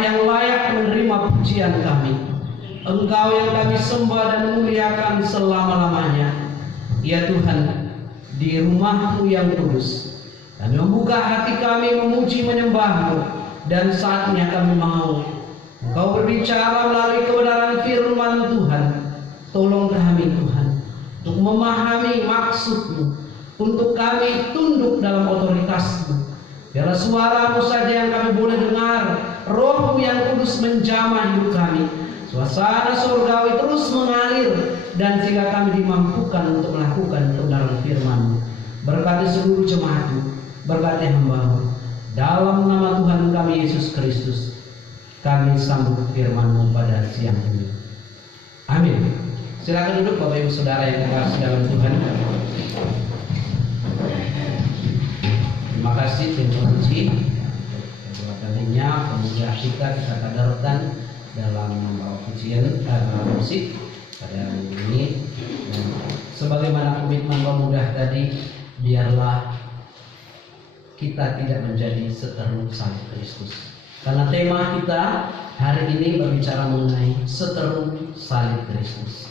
yang layak menerima pujian kami. Engkau yang kami sembah dan muliakan selama-lamanya. Ya Tuhan, di rumah-Mu yang kudus, kami membuka hati kami memuji menyembah-Mu, dan saatnya kami mau Engkau berbicara melalui kebenaran firman Tuhan. Tolong kami Tuhan untuk memahami maksud-Mu, untuk kami tunduk dalam otoritas-Mu. Biarlah suara-Mu saja yang kami boleh dengar, Roh-Mu yang kudus menjamah hidup kami. Suasana surgawi terus mengalir, dan sehingga kami dimampukan untuk melakukan kebenaran firman-Mu. Berkati seluruh jemaat-Mu, berkati hamba-Mu. Dalam nama Tuhan kami Yesus Kristus, kami sambut firman-Mu pada siang ini. Amin. Silakan duduk Bapak Ibu Saudara yang terkasih dalam Tuhan. Terima kasih tim penguji. Kedua kalinya pemuja kita kadarkan dalam membawa pujian musik pada hari ini. Dan sebagaimana komitmen pemuda tadi, biarlah kita tidak menjadi seteru salib Kristus. Karena tema kita hari ini berbicara mengenai seteru salib Kristus.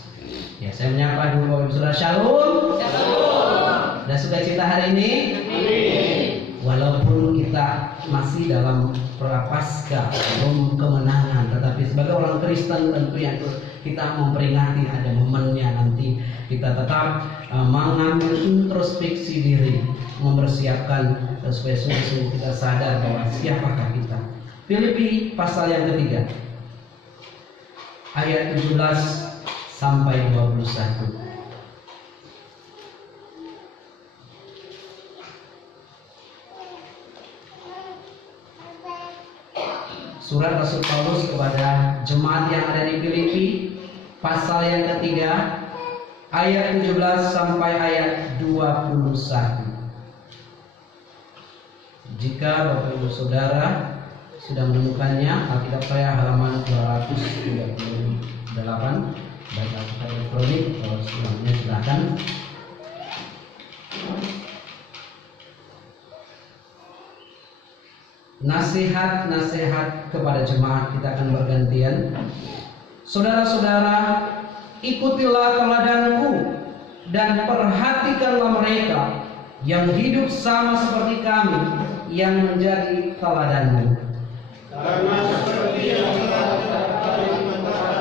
Ya, saya menyapa dulu Bapak Ibu Saudara. Shalom. Shalom. Dan sukacita hari ini. Amin. Walaupun kita masih dalam prapaskah, belum kemenangan, tetapi sebagai orang Kristen tentu yang kita memperingati ada momennya nanti. Kita tetap mengambil introspeksi diri, mempersiapkan supaya sungguh kita sadar bahwa siapakah kita. Filipi pasal yang ketiga, ayat 17 sampai 21. Surat Rasul Paulus kepada jemaat yang ada di Filipi, pasal yang ketiga, ayat 17 sampai ayat 21. Jika Bapak Ibu Saudara sudah menemukannya, Alkitab saya halaman 238, baik Alkitab elektronik, kalau sebelumnya silakan. Nasihat-nasihat kepada jemaat kita akan bergantian. Saudara-saudara, ikutilah teladanku dan perhatikanlah mereka yang hidup sama seperti kami, yang menjadi teladanmu. Karena seperti yang telah dikatakan di Tuhan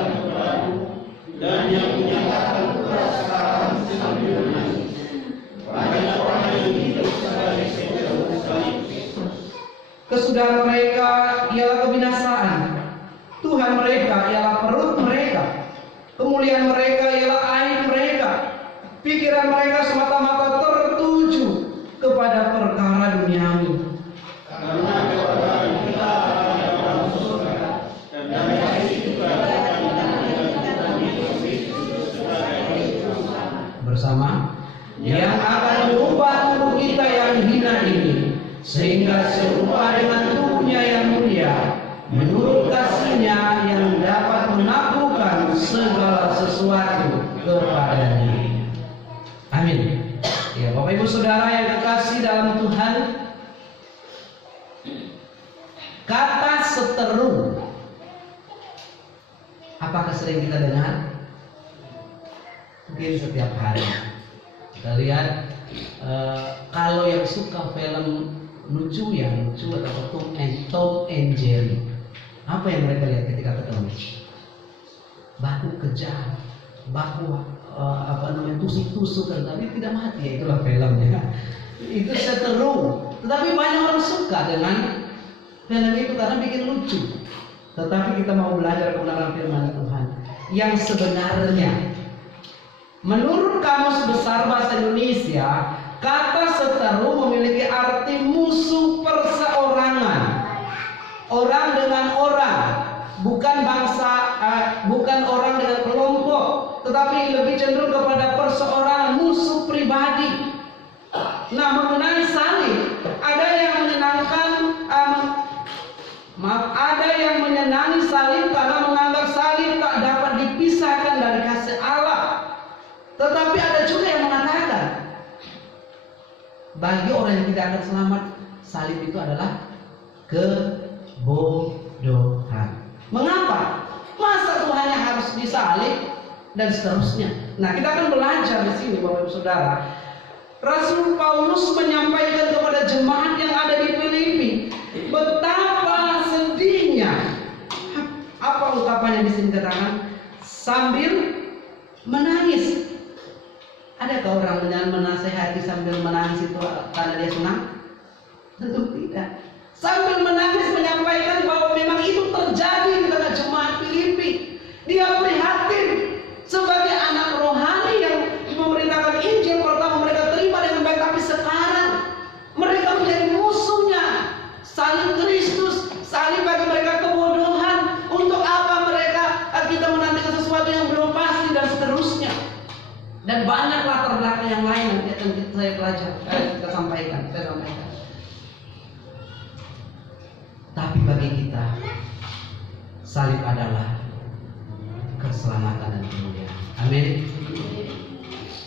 dan yang menyatakan perasaan sambil menangis, banyak orang yang hidup sebagai seteru salib. Kesudahan mereka ialah kebinasaan, Tuhan mereka ialah perut mereka, kemuliaan mereka ialah aib mereka, pikiran mereka semata-mata tertuju kepada perkara duniawi. Karena kepada kita ada orang surga, dan dari situ bersama yang akan mengubah tubuh kita yang hina ini, sehingga serupa dengan tubuhnya yang mulia, menurut kasihnya yang dapat menaklukkan segala sesuatu kepadanya. Amin. Ya, Bapak Ibu Saudara yang kekasih dalam Tuhan, kata seteru, apakah sering kita dengar? Mungkin setiap hari. Kita lihat kalau yang suka film lucu atau Tom and Jerry, apa yang mereka lihat ketika ketemu? Baku kejam, baku tusuk-tusukan, tapi tidak mati, ya itulah filmnya. Itu seteru. Tetapi banyak orang suka dengan film itu karena bikin lucu. Tetapi kita mau belajar kebenaran firman Tuhan yang sebenarnya. Menurut Kamus Besar Bahasa Indonesia, kata seteru memiliki arti musuh perseorangan, orang dengan orang, bukan bangsa, bukan orang dengan kelompok, tetapi lebih cenderung kepada perseorangan, musuh pribadi. Nah, mengenai salib, ada yang menyenangkan, ada yang menyenangi salib karena menganggap salib tak dapat dipisahkan dari kasih Allah. Tetapi ada juga yang mengatakan, bagi orang yang tidak akan selamat, salib itu adalah kebodohan. dan seterusnya. Nah, kita akan belajar di sini Bapak Ibu Saudara. Rasul Paulus menyampaikan kepada jemaat yang ada di Filipi betapa sedihnya. Apa ungkapannya di sini katakan? Sambil menangis. Adakah orang menasehati sambil menangis itu karena dia senang? Tentu tidak. Sambil menangis menyampaikan bahwa memang itu terjadi di tengah jemaat Filipi. Dia prihatin sebagai anak rohani yang memberitakan Injil, pertama mereka terima dengan baik, tapi sekarang mereka menjadi musuhnya. Salib Kristus, salib bagi mereka kebodohan. Untuk apa mereka kita menantikan sesuatu yang belum pasti dan seterusnya. Dan banyak latar belakang yang lain yang akan saya pelajari, kita sampaikan. Tapi bagi kita, salib adalah keselamatan dan kemuliaan. Amin.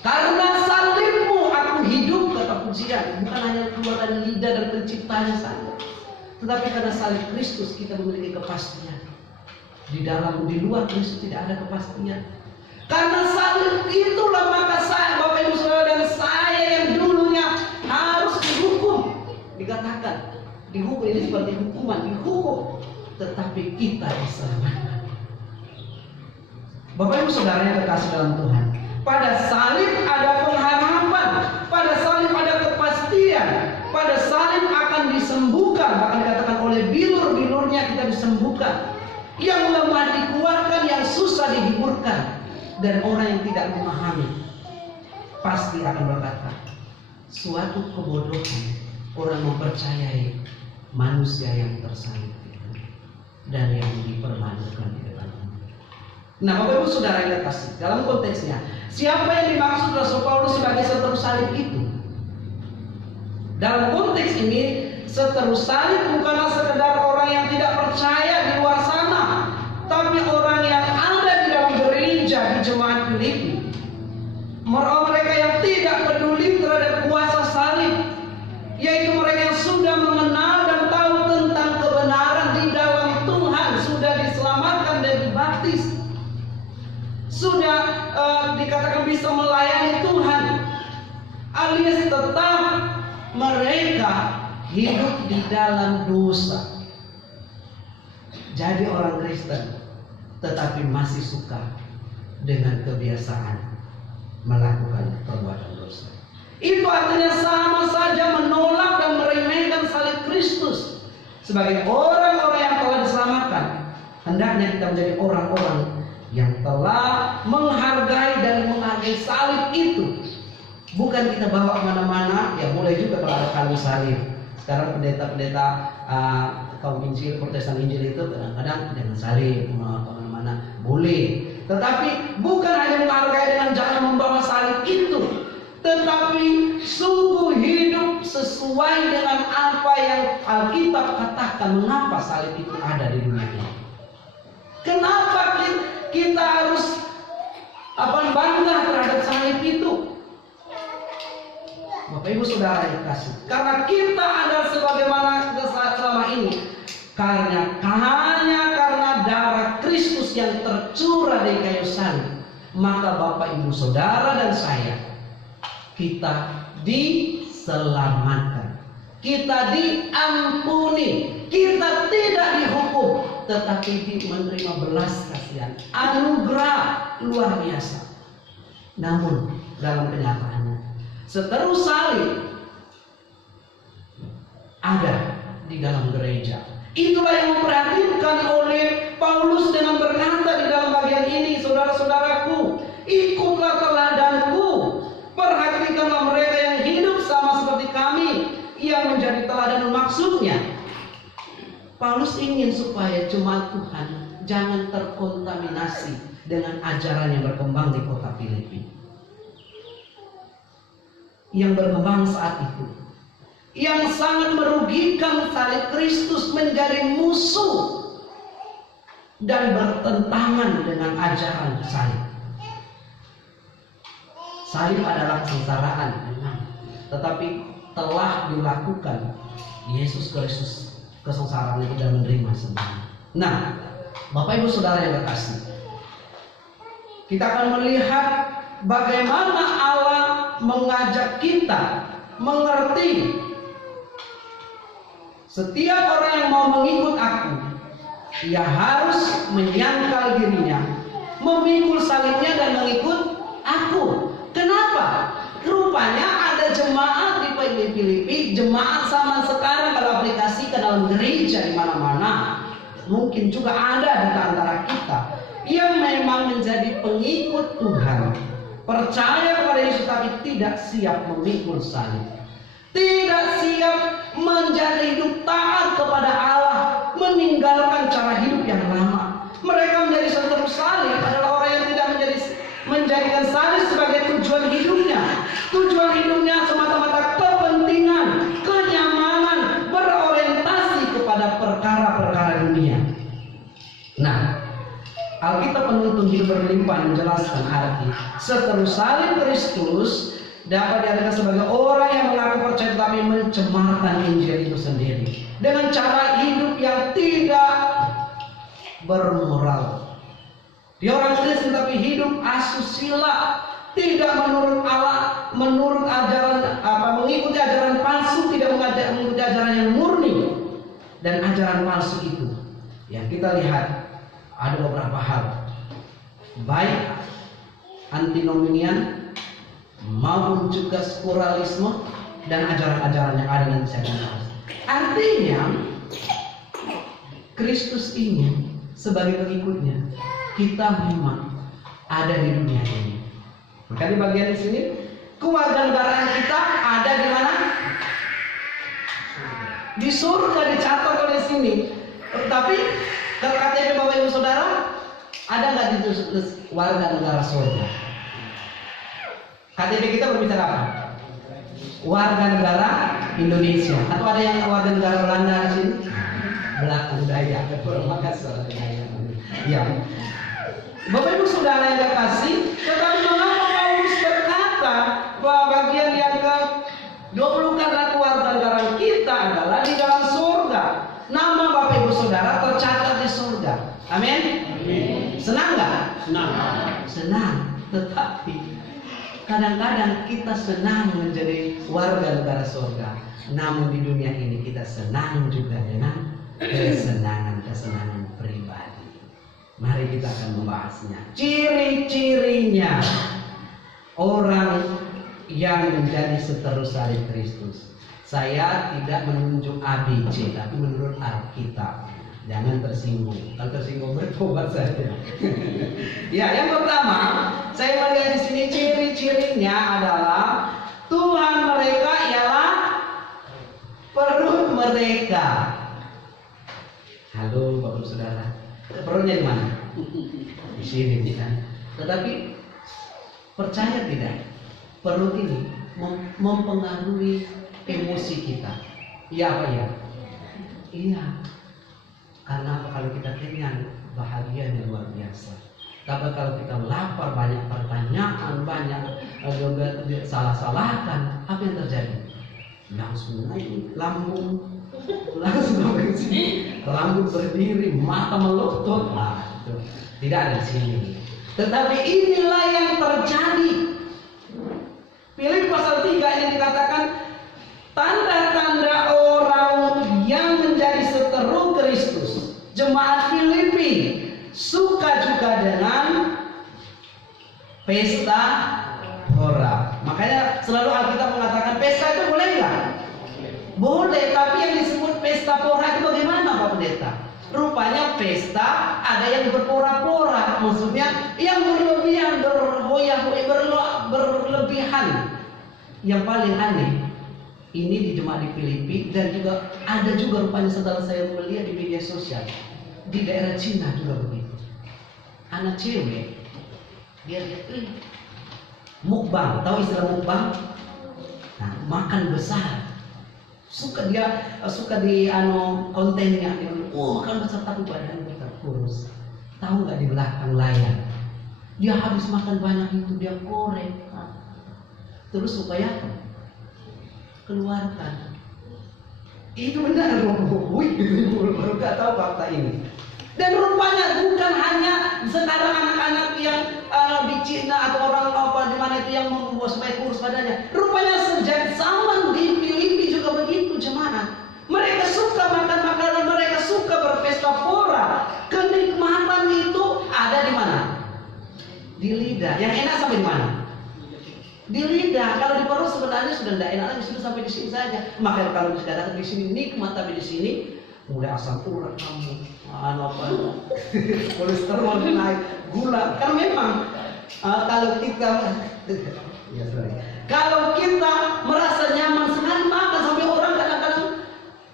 Karena salibmu aku hidup, kata pujian. Bukan hanya keluar dari lidah dan penciptanya saja, tetapi karena salib Kristus kita memiliki kepastian. Di luar Kristus tidak ada kepastian. Karena salib itulah maka saya, Bapak Ibu Saudara, dan saya yang dulunya harus dihukum. Dikatakan dihukum ini seperti hukuman, dihukum, tetapi kita diselamatkan. Bapak Ibu Saudara yang terkasih dalam Tuhan, pada salib ada pengharapan, pada salib ada kepastian, pada salib akan disembuhkan, bahkan dikatakan oleh bilur-bilurnya kita disembuhkan. Yang lemah dikuatkan, yang susah dihiburkan. Dan orang yang tidak memahami pasti akan berkata, suatu kebodohan orang mempercayai manusia yang tersalib dan yang dipermalukan di depan umum. Nah, Bapak Ibu Saudara yang terkasih, dalam konteksnya, siapa yang dimaksud Rasul Paulus sebagai seteru salib itu? Dalam konteks ini, seteru salib bukanlah sekedar orang yang tidak percaya di luar sana, tapi orang yang ada di dalam gereja di jemaat Filipi. Mereka yang tidak peduli terhadap kuasa salib, yaitu mereka yang sudah mengenal dan tahu tentang kebenaran di dalam Tuhan, sudah diselamatkan dan dibaptis, sudah dikatakan bisa melayani Tuhan, alias tetap mereka hidup di dalam dosa. Jadi orang Kristen tetapi masih suka dengan kebiasaan melakukan perbuatan dosa. Itu artinya sama saja menolak dan meremehkan salib Kristus. Sebagai orang-orang yang telah diselamatkan, hendaknya kita menjadi orang-orang yang telah menghargai dan menghargai salib itu. Bukan kita bawa kemana-mana, ya boleh juga kalau ada kalung salib. Sekarang pendeta-pendeta kaum Injil, Protestan Injil itu kadang-kadang dengan salib kemana-mana boleh. Tetapi bukan hanya menghargai dengan jangan membawa salib itu, tetapi sungguh hidup sesuai dengan apa yang Alkitab katakan. Mengapa salib itu ada di dunia ini? Kenapa kita harus bangga terhadap salib itu? Bapak Ibu Saudara yang kasih, karena kita ada sebagaimana selama ini, hanya karena darah Kristus yang tercurah di kayu salib, maka Bapak Ibu Saudara dan saya, kita diselamatkan, kita diampuni, kita tidak dihukum, tetapi menerima belas kasihan, anugerah luar biasa. Namun dalam kenyataannya, seteru salib ada di dalam gereja. Itulah yang memperhatikan oleh Paulus dengan berkata di dalam bagian ini, saudara-saudaraku, ikutlah teladanku, perhatikanlah mereka yang hidup sama seperti kami, yang menjadi teladan. Maksudnya, Paulus ingin supaya jemaat Tuhan jangan terkontaminasi dengan ajaran yang berkembang di kota Filipi, yang berkembang saat itu, yang sangat merugikan salib Kristus, menjadi musuh dan bertentangan dengan ajaran salib. Salib adalah kesengsaraan memang, tetapi telah dilakukan Yesus Kristus kesengsaraan itu dan menerima semua. Nah, Bapak Ibu Saudara yang terkasih, kita akan melihat bagaimana Allah mengajak kita mengerti setiap orang yang mau mengikut aku, ia harus menyangkal dirinya, memikul salibnya dan mengikut aku. Kenapa? Rupanya ada jemaat di Filipi, jemaat zaman sekarang kalau aplikasi ke dalam gereja di mana-mana, mungkin juga ada di antara kita yang memang menjadi pengikut Tuhan, percaya kepada Yesus tapi tidak siap memikul salib, tidak siap menjadi hidup taat kepada Allah, meninggalkan cara hidup yang lama. Mereka menjadi seteru salib adalah orang yang tidak menjadikan salib sebagai tujuan hidupnya. Tujuan hidupnya semata-mata kepentingan, kenyamanan, berorientasi kepada perkara-perkara dunia. Nah, Alkitab penuntun hidup berlimpah menjelaskan arti seteru salib Kristus dapat diartikan sebagai orang yang mengaku percaya tetapi mencemarkan Injil itu sendiri dengan cara hidup yang tidak bermoral. Dia orang Kristen tapi hidup asusila, tidak menurut Allah, menurut ajaran mengikuti ajaran palsu, tidak mengikuti ajaran yang murni. Dan ajaran palsu itu yang kita lihat ada beberapa hal, baik antinomian maupun juga pluralisme dan ajaran-ajaran yang ada nanti saya akan bahas. Artinya Kristus ini sebagai pengikutnya, kita memang ada di dunia ini. Maka di bagian di sini kewarganegaraan kita ada di mana? Di surga, dicatat oleh sini. Tapi KTP Bapak Ibu Saudara ada nggak di warga negara surga? KTP kita berbicara apa? Warga negara Indonesia. Atau ada yang warga negara Belanda di sini? Belakang daya. Makasih. Ya. Bapak Ibu Saudara yang terkasih, tetapi mengapa Paulus berkata bahwa bagian yang ke-20 karena kewarganegaraan kita adalah di dalam surga. Nama Bapak Ibu Saudara tercatat di surga. Amin. Senang nggak? Senang. Senang. Tetapi kadang-kadang kita senang menjadi warga negara surga, namun di dunia ini kita senang juga dengan kesenangan pribadi. Mari kita akan membahasnya. Ciri-cirinya orang yang menjadi seteru salib Kristus. Saya tidak menunjuk ABC, tapi menurut Alkitab. Jangan tersinggung. Kalau tersinggung bertobat saja. Ya, yang pertama, saya melihat di sini ciri-cirinya adalah Tuhan mereka ialah perut mereka. Halo, Bapak Saudara. Perutnya di mana? Di sini, kan? Tetapi percaya tidak? Perut ini mempengaruhi emosi kita. Iya apa ya? Iya. Karena kalau kita kenyang, bahagianya luar biasa. Tapi kalau kita lapar, banyak pertanyaan, banyak salah-salahkan, apa yang terjadi? Langsung naik lambung, langsung lambung berdiri, mata melotot. Nah, itu tidak ada di sini. Tetapi inilah yang terjadi. Filipi pasal 3 ini dikatakan tanda-tanda orang yang menjadi seteru Kristus. Jemaat Filipi suka juga dengan pesta pora. Makanya selalu Alkitab mengatakan pesta itu boleh nggak? Boleh, tapi yang disebut pesta pora itu bagaimana Pak Pendeta? Rupanya pesta ada yang berpora-pora, maksudnya yang berlebihan, berlebihan. Yang paling aneh ini di jemaat di Filipi dan juga ada juga rupanya setelah saya melihat di media sosial di daerah Cina juga begitu. Anak cewek dia lihat mukbang, tahu istilah mukbang? Nah, makan besar. Suka di kontennya, makan besar tapi badannya tetap kurus. Tahu nggak di belakang layar? Dia habis makan banyak itu dia korek, terus supaya keluarkan. Itu benar, baru nggak tahu fakta ini. Dan rupanya bukan hanya sekarang anak-anak yang di Cina atau orang apa di mana itu yang membuat supaya kurus badannya. Rupanya sejak zaman di Filipi juga begitu jemaat. Mereka suka makan makanan, mereka suka berpesta pora. Kenikmatan itu ada di mana? Di lidah. Yang enak sampai di mana? Di lidah. Kalau di perut sebenarnya sudah tidak enak lagi, sudah sampai di sini saja. Maka kalau sudah datang di sini nikmat, tapi di sini mulai asam urat kamu, kolesterol naik, gula. Karena memang kalau kita merasa nyaman sekali makan sampai orang kadang-kadang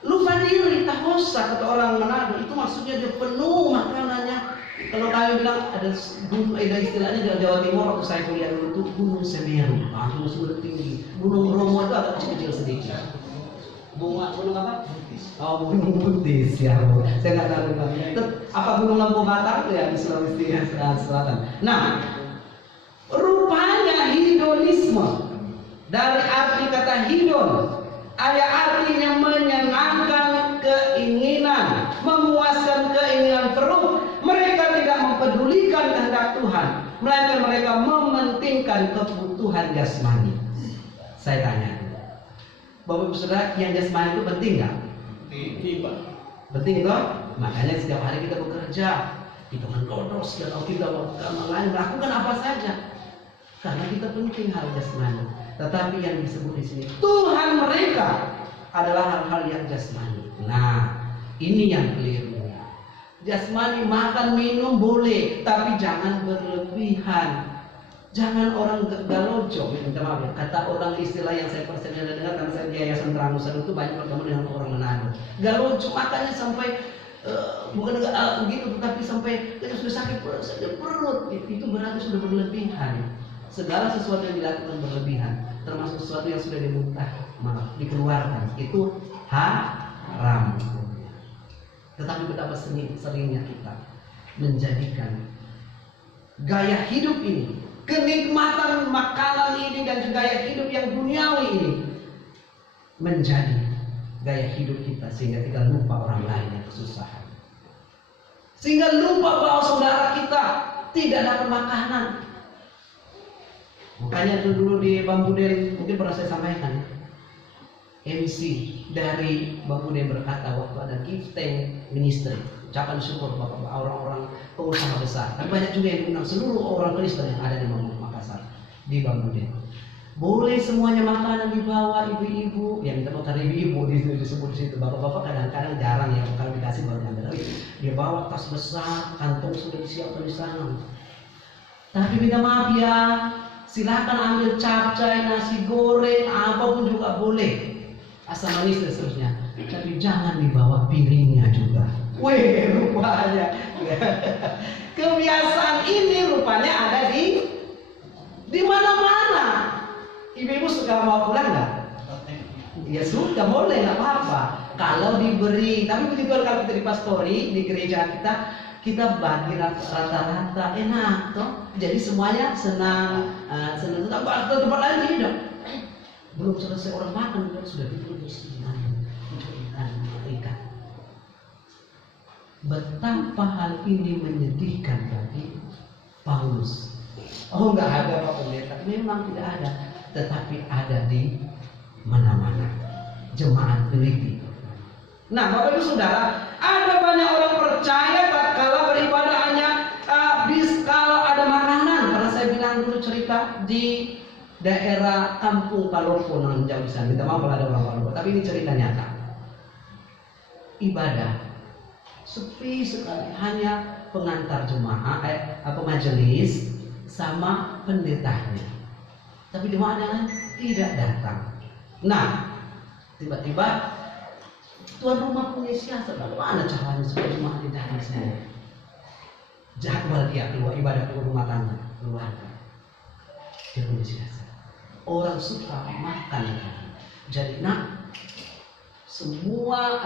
lupa diri, tahosa kata orang Manado. Itu maksudnya dia penuh makanannya. Kalau kami bilang ada istilahnya di Jawa Timur waktu saya kuliah dulu itu Gunung Semeru, gunung sudah tinggi. Gunung Bromo itu agak kecil-kecil sedikit. Gunung apa? Oh, Gunung Butis ya. Saya nggak tahu apa Gunung Lembu Batak itu ya di Sulawesi Selatan. Nah, rupanya hedonisme dari arti kata hedon ada artinya menyenangkan keinginan, memuaskan keinginan perut. Mereka tidak mempedulikan kehendak Tuhan, melainkan mereka mementingkan kebutuhan jasmani. Saya tanya, Bapak Ibu Saudara, yang jasmani itu penting nggak? Penting toh? Makanya setiap hari kita bekerja, kita mendodos dan kita melakukan apa saja, karena kita penting hal jasmani. Tetapi yang disebut di sini Tuhan mereka adalah hal-hal yang jasmani. Nah, ini yang keliru. Jasmani makan minum boleh, tapi jangan berlebihan. Jangan orang galojo. Minta maaf ya, kata orang istilah yang saya pernah dengar karena saya di Yayasan Terang itu banyak bertemu dengan orang Manado. Galojo makannya sampai bukan begitu, tetapi sampai sudah sakit perut. Itu berarti sudah berlebihan. Segala sesuatu yang dilakukan berlebihan, termasuk sesuatu yang sudah dikeluarkan, itu haram. Tetapi betapa seringnya kita menjadikan gaya hidup ini, kenikmatan makanan ini dan juga gaya hidup yang duniawi ini menjadi gaya hidup kita, sehingga kita lupa orang lain yang kesusahan, sehingga lupa bahwa saudara kita tidak dapat makanan. Makanya dulu di Bambuden mungkin pernah saya sampaikan, MC dari Bambuden berkata waktu ada gift tank ministry, ucapan syukur bapak orang-orang pengusaha besar, dan banyak juga yang diundang seluruh orang Kristen yang ada di Makassar di Bambuden. Boleh semuanya makanan dibawa ibu-ibu, yang kita bakar ibu-ibu disebut di situ. Bapak-bapak kadang-kadang jarang ya, kalau dikasih baru ngambil. Tapi dia bawa tas besar, kantong sudah disiapkan di sana. Tapi minta maaf ya, silakan ambil capcay, nasi goreng, apapun juga boleh, asam manis dan seterusnya. Tapi jangan dibawa piringnya juga. Weh, rupanya kebiasaan ini rupanya ada di mana-mana. Ibu-ibu suka mau pulang nggak? Ya sudah, boleh, nggak apa-apa. Kalau diberi, tapi begitu kalau kita di pastori di gereja kita bagi rata-rata enak toh. Jadi semuanya senang. Tempat lain tidak. Belum selesai orang makan sudah ditulis ikan. Betapa hal ini menyedihkan bagi Paulus. Oh, nggak ada Pak Pendeta, memang tidak ada, tetapi ada di mana-mana. Jemaat Filipi. Nah, Bapak Ibu Saudara, ada banyak orang percaya kalau beribadah hanya kalau ada makanan. Karena saya bilang dulu cerita di daerah Kampung Palopo non jauh di sana. Minta maaf kalau ada orang Palopo, tapi ini cerita nyata. Ibadah sepi sekali, hanya pengantar jemaah, majelis sama pendetanya. Tapi jemaah yang tidak datang. Nah, tiba-tiba tuan rumah punya siasat, bagaimana caranya supaya jemaah tidak datang semua? Jadwal dia keluar ibadah ke rumah tangga, keluarga. Dia punya siasat. Orang suka makan, jadi semua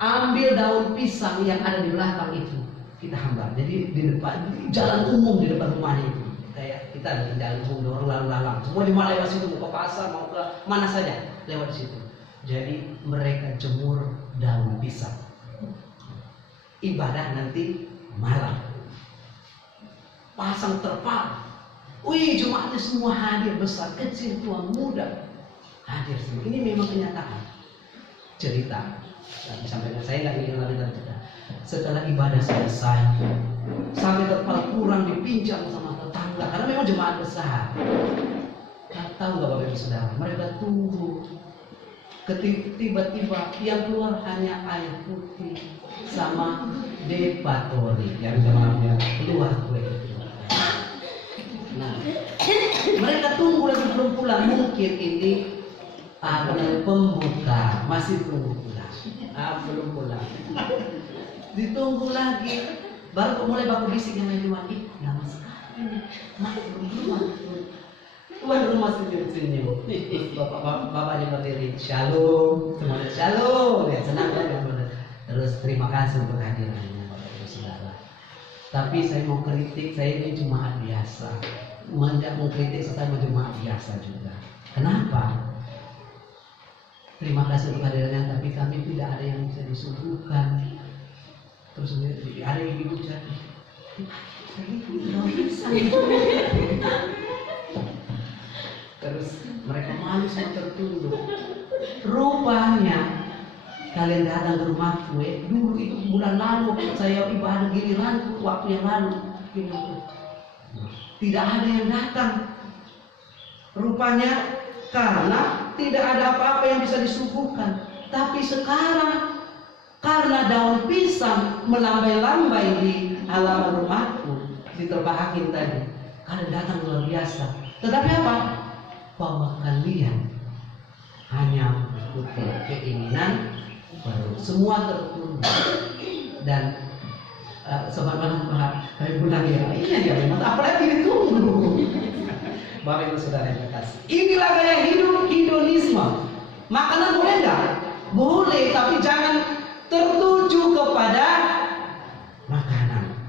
ambil daun pisang yang ada di belakang itu kita hambar. Jadi di depan jalan umum di depan rumahnya itu, kayak kita di jalan umum orang lalang semua di mana lewat situ, mau ke pasar mau ke mana saja lewat situ. Jadi mereka jemur daun pisang. ibadah nanti malam. Pasang terpal. Wih, jemaatnya semua hadir, besar, kecil, tua, muda. Hadir semua. Ini memang kenyataan. Cerita. Disampaikan saya nggak ingin lagi cerita. Setelah ibadah selesai, sampai terpal kurang dipinjam sama tetangga. Karena memang jemaat besar. Tahu nggak Bapak Ibu Saudara? Mereka tunggu. Tiba-tiba yang keluar hanya air putih sama depatori. Yang namanya keluar kue. Nah, mereka tunggu lagi belum pulang. Mungkin ini pembuka, masih belum pulang. Belum pulang. Ditunggu lagi. Baru mulai baku bisik yang lain lama sekali. Masih belum pulang. Tuan rumah senyum-senyum. Bapaknya berdiri, shalom, semuanya shalom. Ya, senang kan? Terus terima kasih untuk hadirannya Bapak Ibu Saudara. Tapi saya mau kritik, saya ini jemaat biasa. Mau kritik saya jemaat biasa juga. Kenapa? Terima kasih untuk hadirannya, tapi kami tidak ada yang bisa disuguhkan. Terus ada yang ibu jadi. Terus mereka malu sama tertunduk. Rupanya kalian datang ke rumah gue dulu itu bulan lalu saya ibadah giliran waktu yang lalu tidak ada yang datang. Rupanya karena tidak ada apa-apa yang bisa disuguhkan. Tapi sekarang karena daun pisang melambai-lambai di halaman rumahku diterbangin tadi, kalian datang luar biasa. Tetapi apa? Bahwa kalian hanya untuk keinginan baru, semua tertunda. Dan sobat-sobat kami bilang ya, iya ya memang apalagi ditunggu. Bapak Ibu Saudara yang terkasih, inilah gaya hidup hedonisme. Makanan boleh nggak? Boleh, tapi jangan tertuju kepada makanan.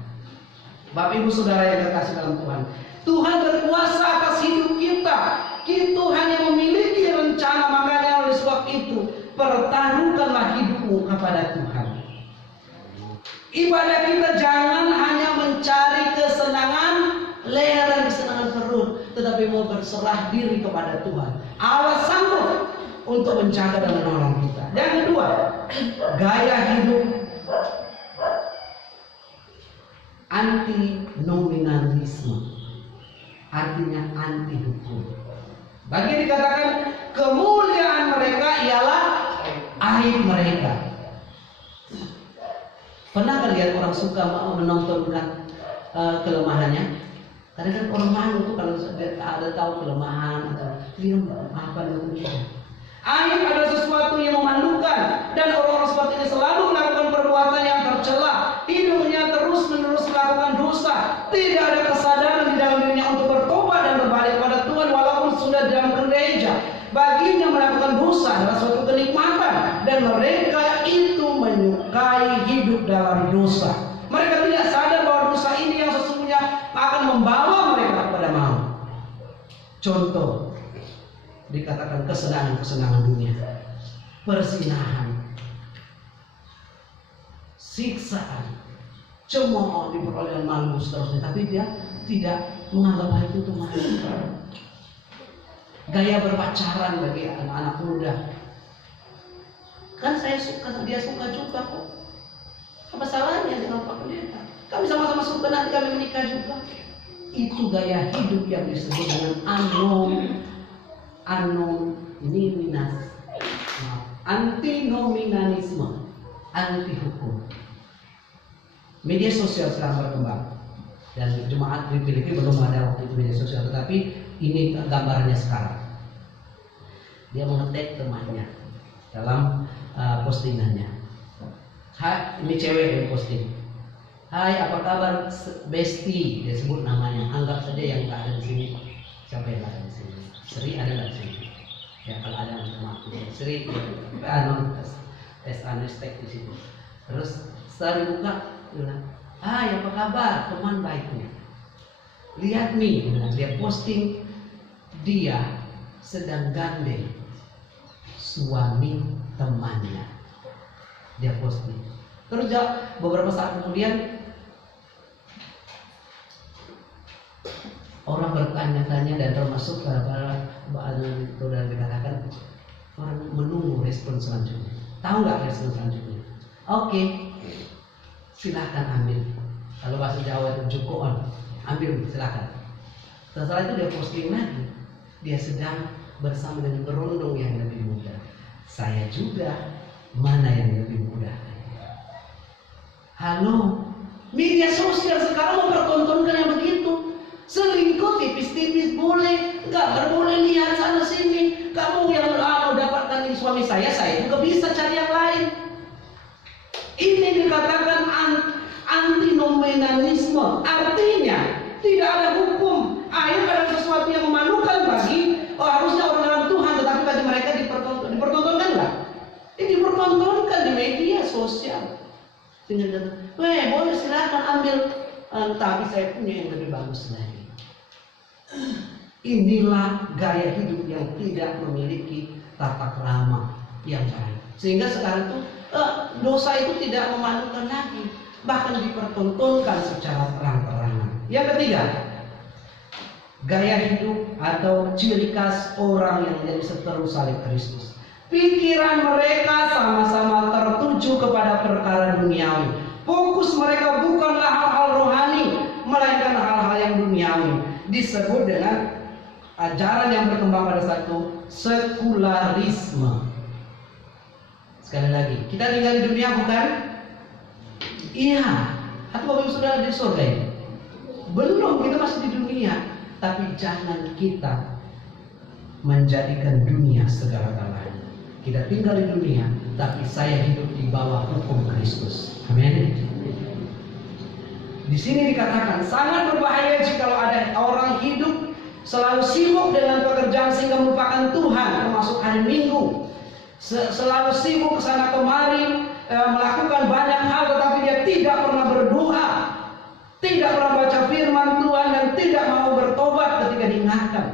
Bapak Ibu Saudara yang terkasih dalam Tuhan, Tuhan berkuasa atas hidup kita. Kita hanya memiliki rencana, makanya oleh sebab itu pertaruhkanlah hidupmu kepada Tuhan. Ibadah kita jangan hanya mencari kesenangan leher dan kesenangan perut, tetapi mau berserah diri kepada Tuhan. Allah sanggup untuk menjaga dan menolong kita. Yang kedua, gaya hidup anti-nominalisme, artinya anti hukum. Bagi dikatakan kemuliaan mereka ialah aib mereka. Pernah kan lihat orang suka menontonkan kelemahannya? Kadang kan orang malu tuh kalau ada tahu kelemahan atau film apa itu. Aib adalah sesuatu yang memalukan, dan orang-orang seperti ini selalu melakukan perbuatan yang tercela. Hidupnya terus-menerus melakukan dosa. Tidak ada kesadaran di dalam dirinya untuk bertobat dan berbalik pada Tuhan walaupun sudah dalam gereja. Baginya melakukan dosa adalah suatu kenikmatan, dan mereka itu menyukai hidup dalam dosa. Mereka tidak sadar bahwa dosa ini yang sesungguhnya akan membawa mereka kepada maut. Contoh, dikatakan kesenangan-kesenangan dunia, perzinahan, siksaan, cemooh, diperoleh malu seterusnya. Tapi dia tidak menganggap hal itu malu. Gaya berpacaran bagi anak-anak muda, kan saya suka, dia suka juga kok. Apa salahnya dengan Pak Pendeta? Kami sama-sama suka, nanti kami menikah juga. Itu gaya hidup yang disebut dengan anti-nominalisme, anti hukum. Media sosial sekarang berkembang, dan jemaat di Filipina belum ada waktu itu media sosial, tetapi ini gambarnya sekarang. Dia mengetek temannya dalam postingannya. Hai, ini cewek yang posting. Hai, apa kabar Besti? Dia sebut namanya. Anggap saja yang nggak ada di sini. Siapa yang nggak ada di sini? Sri ada nggak di sini? Ya kalau ada maaf. Sri, hashtag di situ. Terus setelah dibuka, dia bilang, hai, apa kabar teman baiknya? Lihat nih, dia posting dia sedang gandeng suami temannya. Dia posting. Terus beberapa saat kemudian orang bertanya-tanya dan termasuk para itu dan dikatakan orang menunggu respon selanjutnya. Tahu nggak respon selanjutnya? Oke, silahkan ambil. Kalau bahasa Jawa itu jukoon, ambil silahkan. Setelah itu dia posting lagi, dia sedang bersama dengan berondong yang lebih muda. Saya juga, mana yang lebih muda? Halo, media sosial sekarang mempertontonkan yang begitu. Selingkuh tipis-tipis boleh, nggak boleh lihat sana sini. Kamu yang mau dapatkan suami saya juga bisa cari yang lain. Ini dikatakan antinomianisme, artinya tidak ada hukum. Ada sesuatu yang memalukan bagi harusnya orang dalam Tuhan, tetapi bagi mereka dipertontonkan nggak? Ini dipertontonkan di media sosial. Boleh silakan ambil, tapi saya punya yang lebih bagus lagi. Inilah gaya hidup yang tidak memiliki tata krama yang baik. Sehingga sekarang itu dosa itu tidak memalukan lagi, bahkan dipertontonkan secara terang-terangan. Yang ketiga, gaya hidup atau ciri khas orang yang menjadi seteru salib Kristus. Pikiran mereka sama-sama tertuju kepada perkara duniawi. Fokus mereka bukanlah hal-hal rohani, melainkan hal-hal yang duniawi. Disebut dengan ajaran yang berkembang pada satu sekularisme. Sekali lagi, kita tinggal di dunia bukan? Iya. Atau Bapak Ibu Saudara di surga ini? Belum, kita masih di dunia. Tapi jangan kita menjadikan dunia segala-galanya. Kita tinggal di dunia, tapi saya hidup di bawah hukum Kristus. Amin. Di sini dikatakan sangat berbahaya jika ada orang hidup selalu sibuk dengan pekerjaan sehingga melupakan Tuhan, termasuk hari Minggu. Selalu sibuk kesana kemari, melakukan banyak hal, tetapi dia tidak pernah berdoa, tidak pernah baca firman Tuhan, dan tidak mau bertobat ketika diingatkan.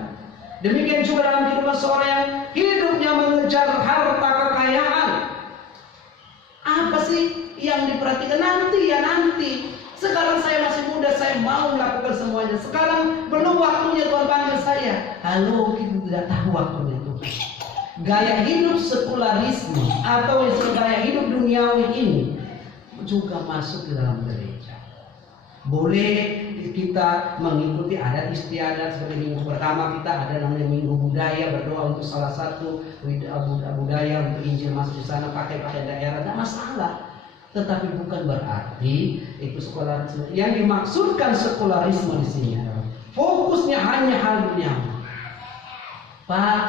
Demikian juga dalam kehidupan seorang yang hidupnya mengejar harta kekayaan. Apa sih yang diperhatikan? Nanti ya nanti. Sekarang saya masih muda, saya mau melakukan semuanya. Sekarang belum waktunya Tuhan panggil saya. Halo, kita tidak tahu waktunya Tuhan. Gaya hidup sekularisme atau gaya hidup duniawi ini juga masuk ke dalam gereja. Boleh kita mengikuti adat istiadat seperti minggu pertama kita ada namanya minggu budaya, berdoa untuk salah satu budaya untuk Injil masuk di sana, pakai daerah, tidak masalah. Tetapi bukan berarti itu sekularisme. Yang dimaksudkan sekularisme di sini adalah fokusnya hanya hal dunia. Pak,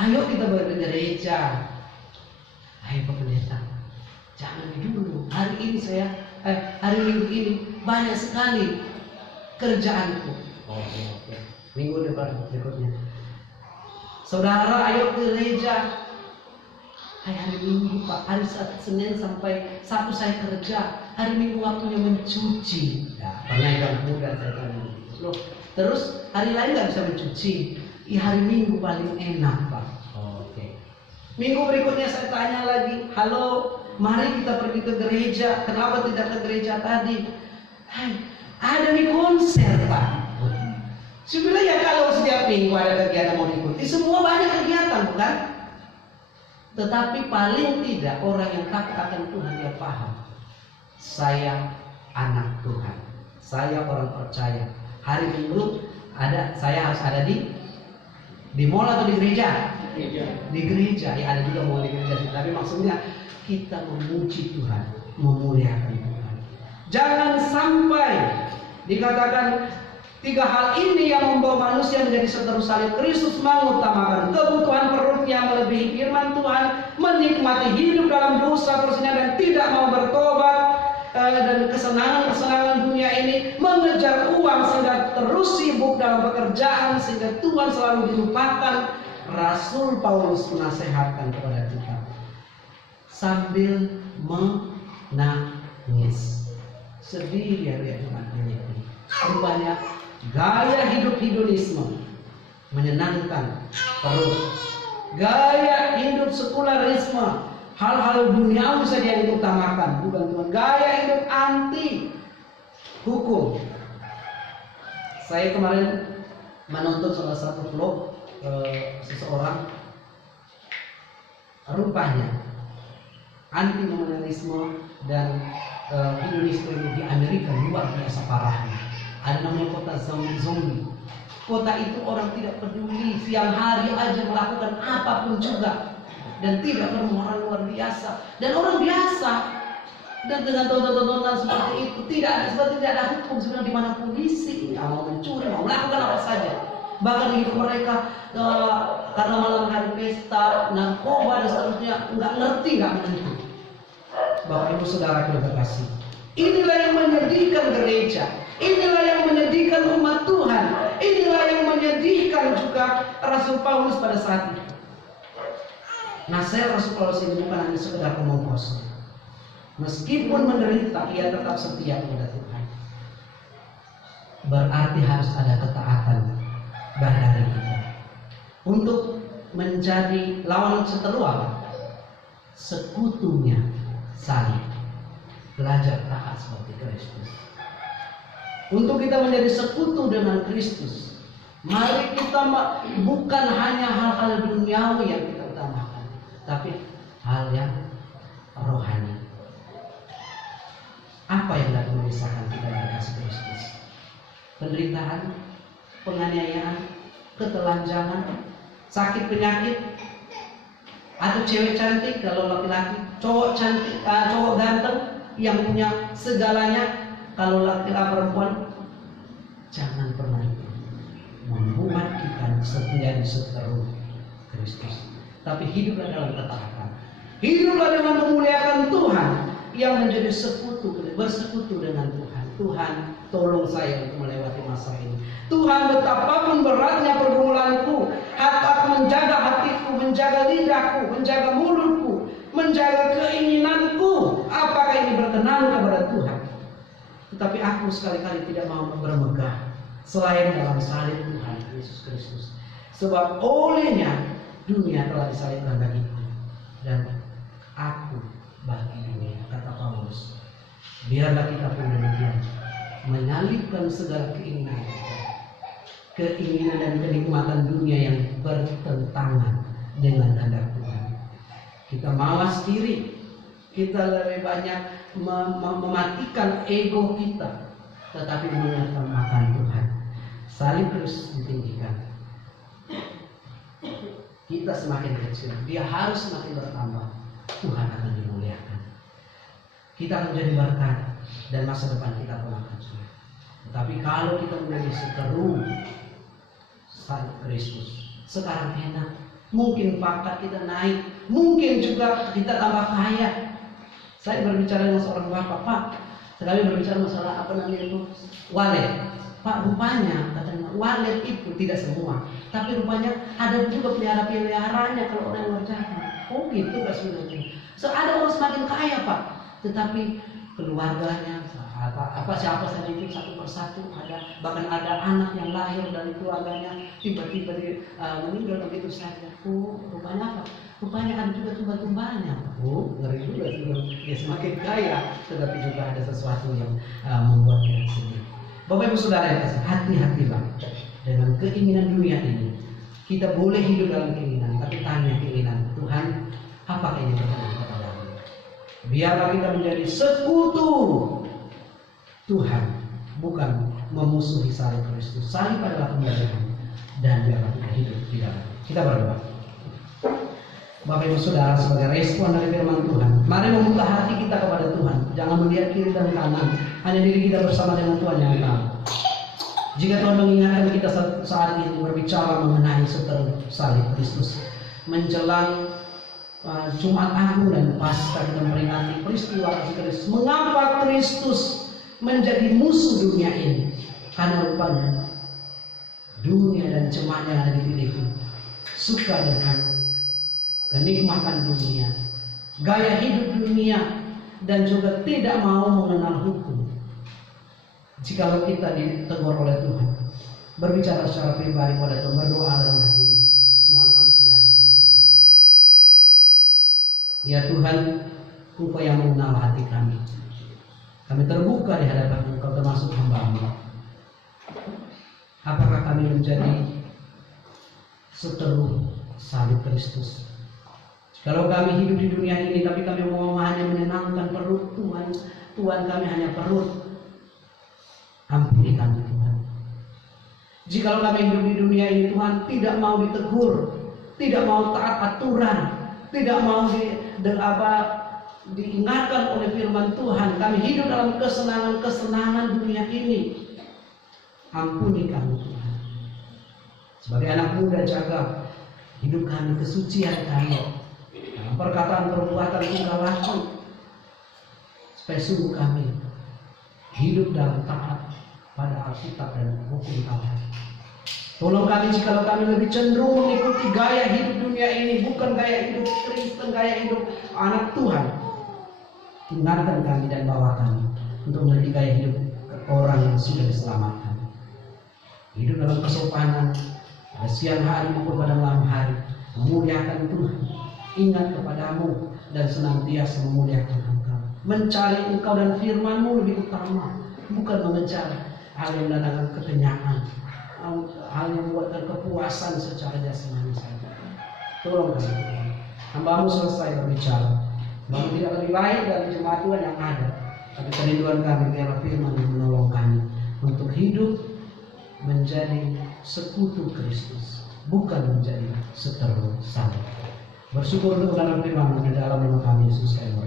ayo kita bergereja. Ayo Pak Pendeta, jangan dulu. Hari ini hari Minggu ini banyak sekali kerjaanku. Oke. Minggu depan berikutnya. Saudara, ayo ke gereja. Hari Minggu Pak, hari Senin sampai Sabtu saya kerja. Hari Minggu waktunya mencuci. Ya, pernah yang muda saya tanya. Loh, terus hari lain nggak bisa mencuci? Ya, hari Minggu paling enak Pak. Oke. Minggu berikutnya saya tanya lagi. Halo, mari kita pergi ke gereja. Kenapa tidak ke gereja tadi? Ada nih konser Pak. Sebenarnya ya kalau setiap minggu ada kegiatan mau diikuti, semua banyak kegiatan bukan? Tetapi paling tidak orang yang takut akan Tuhan dia paham. Saya anak Tuhan. Saya orang percaya. Hari Minggu saya harus ada di mall atau di gereja? Di gereja. Ya ada juga mau di gereja. Tapi maksudnya kita memuji Tuhan, memuliakan Tuhan. Jangan sampai dikatakan 3 hal ini yang membawa manusia menjadi seteru salib Kristus, mengutamakan kebutuhan perutnya melebihi firman Tuhan, menikmati hidup dalam dosa persinahan dan tidak mau bertobat, dan kesenangan-kesenangan dunia ini, mengejar uang sehingga terus sibuk dalam pekerjaan sehingga Tuhan selalu dilupakan. Rasul Paulus menasehatkan kepada kita sambil menangis. Sedih ya teman-teman. Rupanya gaya hidup hedonisme menyenangkan perut. Gaya hidup sekularisme hal-hal duniawi saja yang diutamakan, bukan Tuhan. Gaya hidup anti hukum. Saya kemarin menonton salah satu vlog seseorang, rupanya anti nominalisme dan hedonisme di Amerika luar biasa parahnya. Ada namanya kota zombie. Kota itu orang tidak peduli, siang hari aja melakukan apapun juga, dan tidak perlu orang luar biasa dan orang biasa. Dan dengan tontonan seperti itu tidak ada hukum sebenarnya, di mana polisi mau mencuri, mau melakukan apa saja. Bahkan hidup mereka karena malam hari pesta, narkoba dan seterusnya, nggak mengerti. Bapak Ibu Saudara yang terkasih, inilah yang menyedihkan gereja, inilah yang menyedihkan umat Tuhan, inilah yang menyedihkan juga Rasul Paulus pada saat itu. Nasihat Rasul Paulus ini bukan hanya sekedar omong kosong. Meskipun menderita, ia tetap setia kepada Tuhan. Berarti harus ada ketaatan dari kita untuk menjadi lawan seteluang, sekutunya salib. Belajar taat seperti Kristus. Untuk kita menjadi sekutu dengan Kristus, mari kita bukan hanya hal-hal duniawi yang kita utamakan, tapi hal yang rohani. Apa yang dapat memisahkan kita dari kasih Kristus? Penderitaan, penganiayaan, ketelanjangan, sakit penyakit, atau cewek cantik kalau laki-laki, cowok cantik, cowok ganteng yang punya segalanya kalau laki-laki perempuan. Jangan pernah membuat kita menjadi seteru Kristus, tapi hiduplah dalam ketaatan. Hiduplah dengan memuliakan Tuhan yang menjadi bersekutu dengan Tuhan. Tuhan, tolong saya untuk melewati masa ini. Tuhan, betapapun beratnya pergumulanku, aku menjaga hatiku, menjaga lidahku, menjaga mulutku, menjaga keinginanku. Apakah ini berkenan kepada Tuhan? Tetapi aku sekali-kali tidak mau bermegah selain dalam salib Tuhan Yesus Kristus. Sebab olehnya dunia telah disalibkan bagiku, dan aku bagi dunia, kata Paulus. Biarlah kita pun demikian, menyalibkan segala keinginan dan kenikmatan dunia yang bertentangan dengan kehendak Tuhan. Kita mawas diri, kita lebih banyak mematikan ego kita, tetapi mengutamakan Tuhan. Salib terus ditinggikan. Kita semakin kecil, dia harus semakin bertambah. Tuhan akan dimuliakan. Kita akan menjadi berkat dan masa depan kita pun akan cerah. Tetapi kalau kita menjadi seteru salib Kristus, sekarang enak, mungkin pangkat kita naik, mungkin juga kita tambah kaya. Saya berbicara dengan seorang bapak, Pak, sekali berbicara masalah apa namanya itu walet. Pak, rupanya katanya walet itu tidak semua, tapi rupanya ada juga pelihara-peliharanya kalau orang luar Jawa. Oh gitu kan sebenarnya. Ada orang semakin kaya Pak, tetapi keluarganya siapa saja itu satu persatu ada, bahkan ada anak yang lahir dari keluarganya tiba-tiba meninggal begitu saja. Oh rupanya apa? Rupanya ada juga tumbal-tumbalnya. Oh ngeri juga sih, dia semakin kaya, tetapi juga ada sesuatu yang membuat dia sedih. Bapak Ibu Saudara yang kasih, hati-hatilah dengan keinginan dunia ini. Kita boleh hidup dalam keinginan, tapi tanya keinginan Tuhan, apakah ini berkenan kepadamu? Biarlah kita menjadi sekutu Tuhan, bukan memusuhi salib Kristus. Salib adalah kemuliaan, dan biarlah kita hidup di dalam. Kita berdoa. Bapak Ibu Saudara, sebagai respon dari firman Tuhan, mari membuka hati kita kepada Tuhan. Jangan melihat kiri dan kanan, hanya diri kita bersama dengan Tuhan yang tahu. Jika Tuhan mengingatkan kita saat ini berbicara mengenai seteru salib Kristus, menjelang Jumat Agung dan Paskah, kita memperingati peristiwa Kristus. Mengapa Kristus menjadi musuh dunia ini? Karena rupanya dunia dan jemaatnya yang ada di diriku suka dengan kenikmatan dunia, gaya hidup dunia, dan juga tidak mau mengenal hukum. Jikalau kita ditegur oleh Tuhan, berbicara secara pribadi pada Tuhan, berdoa dalam hatimu, mohon ampun di hadapan Tuhan. Ya Tuhan, Engkau yang mengenal hati kami. Kami terbuka di hadapan Engkau termasuk hamba-Mu. Apakah kami menjadi seteru salib Kristus? Kalau kami hidup di dunia ini tapi kami mau hanya menyenangkan perut Tuhan, Tuhan kami hanya perut. Ampuni kami Tuhan. Jikalau kami hidup di dunia ini Tuhan tidak mau ditegur, tidak mau taat aturan, tidak mau diingatkan oleh firman Tuhan, kami hidup dalam kesenangan-kesenangan dunia ini. Ampuni kami Tuhan. Sebagai anak muda, jaga hidup kami, kesucian kami dalam perkataan, perbuatan, tingkah laku, supaya sungguh kami hidup dalam taat pada Alkitab dan hukum Tuhan. Tolong kami jika kami lebih cenderung mengikuti gaya hidup dunia ini, bukan gaya hidup Kristen, gaya hidup anak Tuhan. Ingatkan kami dan bawa kami untuk menjadi gaya hidup orang yang sudah diselamatkan. Hidup dalam kesopanan pada siang hari maupun pada malam hari, memuliakan Tuhan, ingat kepadamu dan senantiasa memuliakan Engkau. Mencari Engkau dan firman-Mu lebih utama, bukan mengejar hal yang mendatangkan kekenyangan, hal yang membuatkan kepuasan secara jasmani saja. Tolong kami Tuhan. Hamba-Mu selesai berbicara. Hamba-Mu tidak lebih baik dari jemaat Tuhan yang ada, tapi kerinduan kami biarlah firman yang menolong kami untuk hidup menjadi sekutu Kristus, bukan menjadi seteru salib. Bersyukur untuk dalam firman-Mu di dalam nama kami Yesus Kristus.